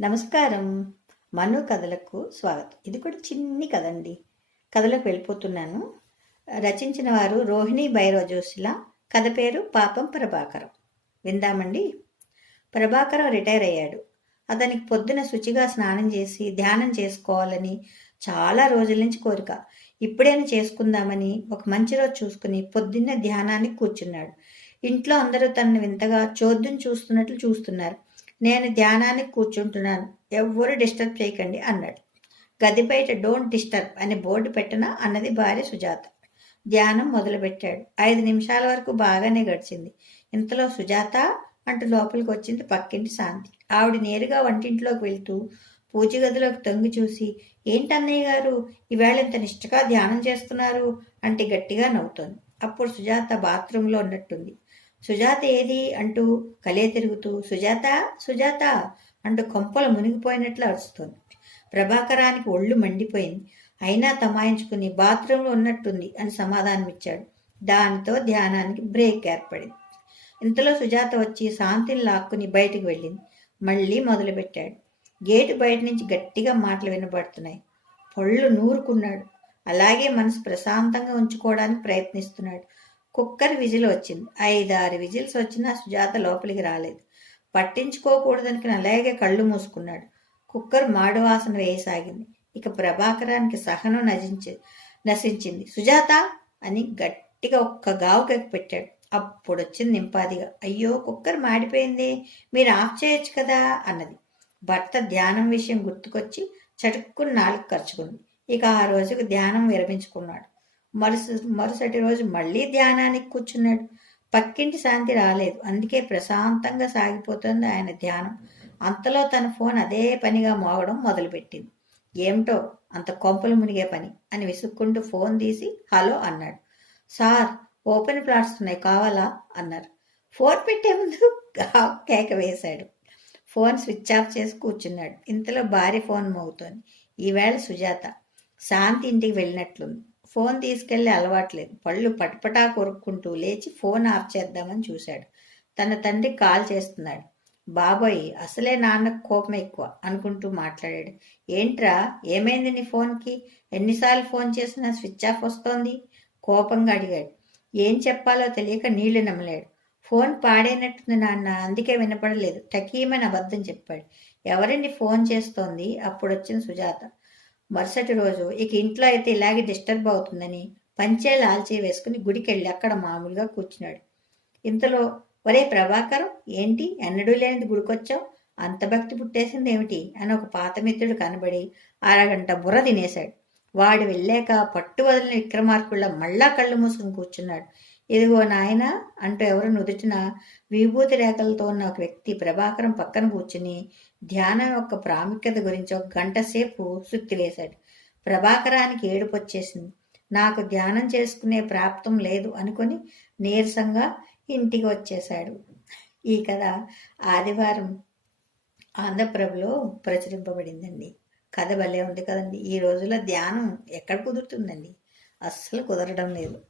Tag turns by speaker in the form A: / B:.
A: నమస్కారం. మను కథలకు స్వాగతం. ఇది కూడా చిన్ని కథ అండి కథలకు వెళ్ళిపోతున్నాను. రచించిన వారు రోహిణి బైరో జోషిల కథ పేరు పాపం ప్రభాకరం. విందామండి. ప్రభాకరం రిటైర్ అయ్యాడు. అతనికి పొద్దున శుచిగా స్నానం చేసి ధ్యానం చేసుకోవాలని చాలా రోజుల నుంచి కోరిక. ఇప్పుడైనా చేసుకుందామని ఒక మంచి రోజు చూసుకుని పొద్దున్నే ధ్యానానికి కూర్చున్నాడు. ఇంట్లో అందరూ తనను వింతగా చోద్యం చూస్తున్నట్లు చూస్తున్నారు. నేను ధ్యానానికి కూర్చుంటున్నాను. ఎవ్వరు డిస్టర్బ్ చేయకండి అన్నాడు. గది బయట డోంట్ డిస్టర్బ్ అని బోర్డు పెట్టన అన్నది భార్య సుజాత. ధ్యానం మొదలుపెట్టాడు. ఐదు నిమిషాల వరకు బాగానే గడిచింది. ఇంతలో సుజాత అంటూ లోపలికి వచ్చింది పక్కింటి శాంతి. ఆవిడ నేరుగా వంటింట్లోకి వెళ్తూ పూజ గదిలోకి తొంగి చూసి ఏంటన్నయ్య గారు ఈవేళ ఇంత నిష్ఠగా ధ్యానం చేస్తున్నారు? అంటే గట్టిగా నవ్వుతోంది. అప్పుడు సుజాత బాత్రూంలో ఉన్నట్టుంది. సుజాత ఏది అంటూ కలే తిరుగుతూ సుజాత సుజాత అంటూ కొంపలు మునిగిపోయినట్లు అరుస్తోంది. ప్రభాకరానికి ఒళ్ళు మండిపోయింది. అయినా తమాయించుకుని బాత్రూంలో ఉన్నట్టుంది అని సమాధానమిచ్చాడు. దానితో ధ్యానానికి బ్రేక్ ఏర్పడింది. ఇంతలో సుజాత వచ్చి శాంతిని లాక్కుని బయటికి వెళ్ళింది. మళ్ళీ మొదలుపెట్టాడు. గేటు బయట నుంచి గట్టిగా మాటలు వినబడుతున్నాయి. పళ్ళు నూరుకున్నాడు. అలాగే మనసు ప్రశాంతంగా ఉంచుకోవడానికి ప్రయత్నిస్తున్నాడు. కుక్కర్ విజిల్ వచ్చింది. ఐదారు విజిల్స్ వచ్చినా సుజాత లోపలికి రాలేదు. పట్టించుకోకూడదనుకుని అలాగే కళ్ళు మూసుకున్నాడు. కుక్కర్ మాడు వాసన వేయసాగింది. ఇక ప్రభాకరానికి సహనం నశించి నశించింది. సుజాత అని గట్టిగా ఒక్క గావుకెక్కి పెట్టాడు. అప్పుడు వచ్చింది నింపాదిగా. అయ్యో కుక్కర్ మాడిపోయింది. మీరు ఆఫ్ చేయొచ్చు కదా అన్నది. భర్త ధ్యానం విషయం గుర్తుకొచ్చి చటుక్కుని నాలుగు ఖర్చుకుంది ఇక ఆ రోజుకు ధ్యానం విరమించుకున్నాడు. మరుస మరుసటి రోజు మళ్ళీ ధ్యానానికి కూర్చున్నాడు. పక్కింటి శాంతి రాలేదు. అందుకే ప్రశాంతంగా సాగిపోతుంది ఆయన ధ్యానం. అంతలో తన ఫోన్ అదే పనిగా మోగడం మొదలుపెట్టింది. ఏమిటో? అంత కొంపలు మునిగే పని అని విసుక్కుంటూ ఫోన్ తీసి హలో అన్నాడు. సార్ ఓపెన్ ప్లాట్స్ ఉన్నాయి. కావాలా? అన్నారు. ఫోన్ పెట్టే ముందు కేక వేశాడు. ఫోన్ స్విచ్ ఆఫ్ చేసి కూర్చున్నాడు. ఇంతలో భార్య ఫోన్ మోగుతోంది. ఈవేళ సుజాత శాంతి ఇంటికి వెళ్ళినట్లుంది. ఫోన్ తీసుకెళ్ళే అలవాట్లేదు. పళ్ళు పటపటా కొరుక్కుంటూ లేచి ఫోన్ ఆఫ్ చేద్దామని చూశాడు. తన తండ్రి కాల్ చేస్తున్నాడు. బాబోయ్ అసలే నాన్నకు కోపం ఎక్కువ అనుకుంటూ మాట్లాడాడు. ఏంట్రా ఏమైంది నీ ఫోన్కి? ఎన్నిసార్లు ఫోన్ చేసినా స్విచ్ ఆఫ్ వస్తోంది? కోపంగా అడిగాడు. ఏం చెప్పాలో తెలియక నీళ్ళు నమ్మలేడు ఫోన్ పాడైనట్టుంది నాన్న అందుకే వినపడలేదు. టకీమని అబద్ధం చెప్పాడు. ఎవరండి ఫోన్ చేస్తోంది? అప్పుడు వచ్చిన సుజాత. మరుసటి రోజు ఇక ఇంట్లో అయితే ఇలాగే డిస్టర్బ్ అవుతుందని పంచేలు ఆల్చి వేసుకుని గుడికెళ్ళి అక్కడ మామూలుగా కూర్చున్నాడు. ఇంతలో ఒరే ప్రభాకరం ఏంటి? ఎన్నడూ లేనిది గుడికొచ్చావు? అంత భక్తి పుట్టేసింది ఏమిటి అని ఒక పాత మిత్రుడు కనబడి అరగంట బుర్ర తినేశాడు. వాడు వెళ్ళాక పట్టు వదిలిన విక్రమార్కుళ్ళ మళ్ళా కళ్ళు మూసుకుని కూర్చున్నాడు. ఇదిగో నాయన అంటూ ఎవరు నుదుటిన విభూతి రేఖలతో ఉన్న ఒక వ్యక్తి ప్రభాకరం పక్కన కూర్చుని ధ్యానం యొక్క ప్రాముఖ్యత గురించి ఒక గంట సేపు సుత్తి వేశాడు. ప్రభాకరానికి ఏడుపు వచ్చేసింది. నాకు ధ్యానం చేసుకునే ప్రాప్తం లేదు అనుకుని నీరసంగా ఇంటికి వచ్చేశాడు. ఈ కథ ఆదివారం ఆంధ్రప్రభలో ప్రచురింపబడిందండి. కథ భలే ఉంది కదండి. ఈ రోజుల్లో ధ్యానం ఎక్కడ కుదురుతుందండి? అస్సలు కుదరడం లేదు.